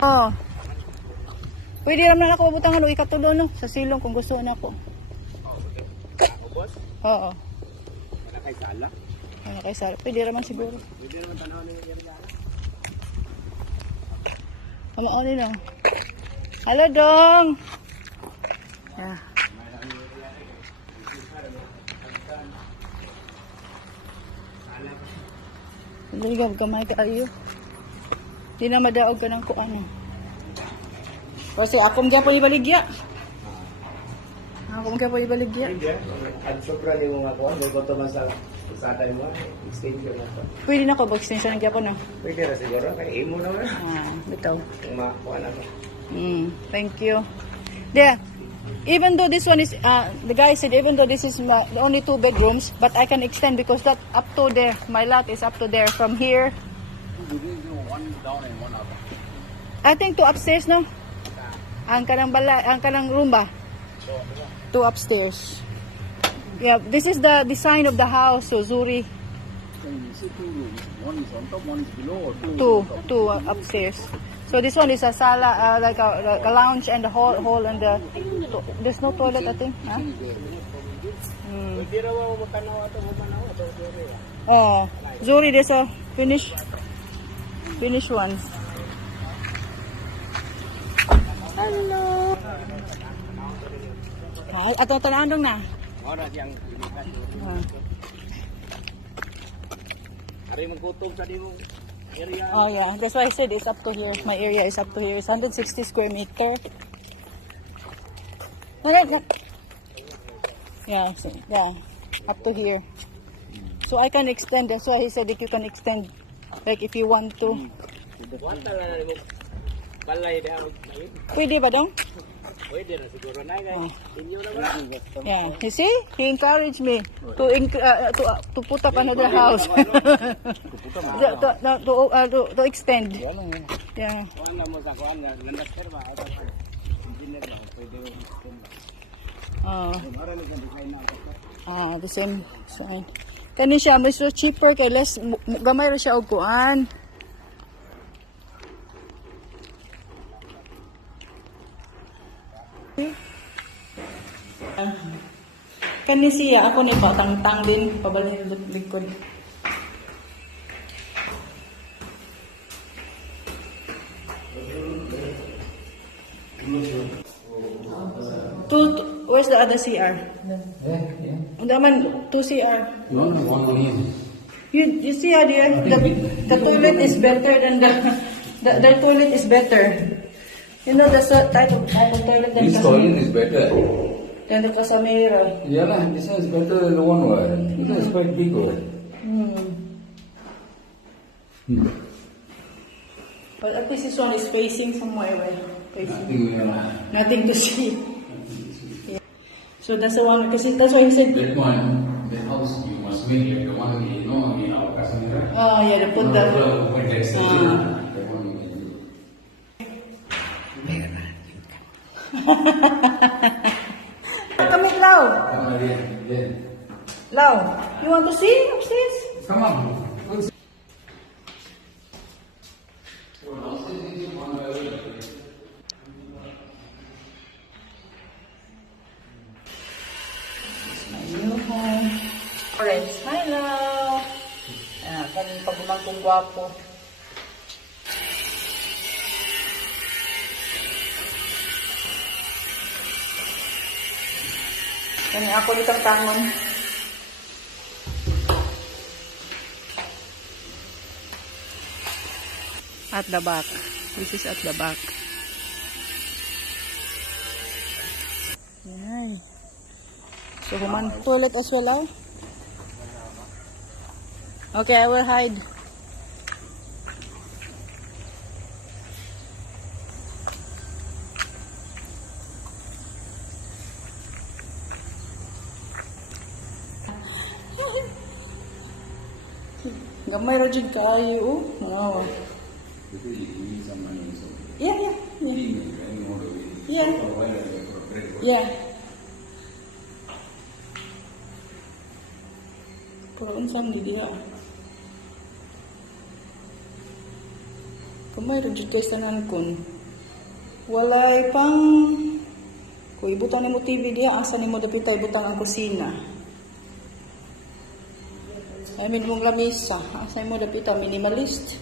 Oh. Pwede naman ako mabutangan o ikatulo no sa silong kung gusto na ko. Boss? Oo. Wala kay sala? Ano kay Sara? Pwede naman siguro. Pwede naman tanaw ni Yerda. Ano nila? Hello, Dong! Yeah. Hindi ka gamay ka ayo. Di na madaog ka ng kuano. Kasi akong gyapon ibaligya. Akong gyapon ibaligya. At sobra ni mga kuha, may goto man sa tayo mo, extension na to. Pwede na ko mag-extension ng gyapon no? Pwede na siguro, kaya imo naman. Bitaw. Kung makuha na to. Thank you. There. Even though this one is, the guy said, even though this is the only 2 bedrooms, but I can extend because that up to there, my lot is up to there. From here, One down and one up. I think 2 upstairs, no? Ang kanang room ba? 2 upstairs. Yeah, this is the design of the house, so Zuri. You see 2 rooms. One is on top, one is below, or 2 upstairs. So this one is a sala, like a lounge and a hall and the. There's no toilet, I think. Huh? Pwede raw mo tanaw ato mo manaw ato Zuri. Oh, Zuri, there's a finish one. Hello. Ay, ato tanawon dong na. Ora siyang ilikas. Ari magkutob sa dimo area. Oh yeah, that's why I said it's up to here. My area is up to here. It's 160 square meter. Yeah, so, yeah, up to here. So I can extend. That's why he said that you can extend, like if you want to. Wanta na mo balay daw. Pwede ba dong? Pwede na siguro na guys. Inyo na ba? Yeah, you see, he encouraged me to put up another house, to extend. Yeah. Wala mo sa kuan nga landaster ba? Engineer ba? Pwede mo. Marami kang design na. The same sign. Kani siya, mas cheaper kay less gamay ra siya og kuan. Kani siya, ako ni patangtang din, pabalhin likod. Where's the other CR? Yeah. Ang daman, 2 CR. No, one only. You see how the toilet is better than the toilet is better. You know the type of toilet than This toilet is better. than the Casamira. Yeah, this one is better than the one one. This one is quite big one. But at least this one is facing somewhere, right? Facing. Nothing Nothing to see. Yeah. So that's the one, because that's why he said. That one, the house you must make like the one you know in our Casamira. Oh yeah, they put that. Come in, Lau. Lau, you want to see upstairs? Come on. New home. Friends, hi Lau. Kaming pagumangkong gwapo. Kani ako nitong tangon. At the back. This is at the back. Yay. So, human toilet as well, ah? Okay, I will hide. Gamay ra jud kaayo, oh. Yeah. Yeah. Yeah. Puro unsang di diha. Kamay rin jud kay tanan kun. Walay pang kung ibutang nimo TV diya, asa nimo dapitay ibutang ang kusina. I mean mong lamisa, asa nimo dapitay minimalist.